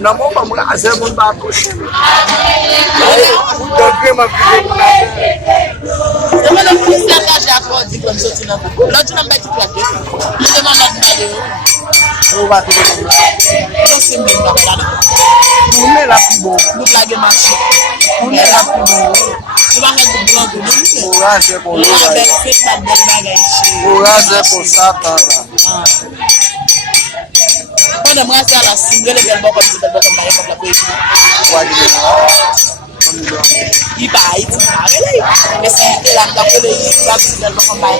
Naomba mlaze Mungu akushi. Ndio Semana polisi angaja akodi kwa mtoto na leo tunambaki kwa kesho. Ndio maana tunaleo. Oba tu. Ndio simbi mbona. Mune la pibo. Duplage marché. Mune la pibo. Tu vas faire du blanc de nous. Courage pour nous. C'est pas de bagage. Courage pour ça là. Quando moi c'est à la single belle beaucoup de belle beaucoup mais comme la poésie. Il va y aller. Mais c'est la poésie là c'est belle beaucoup mais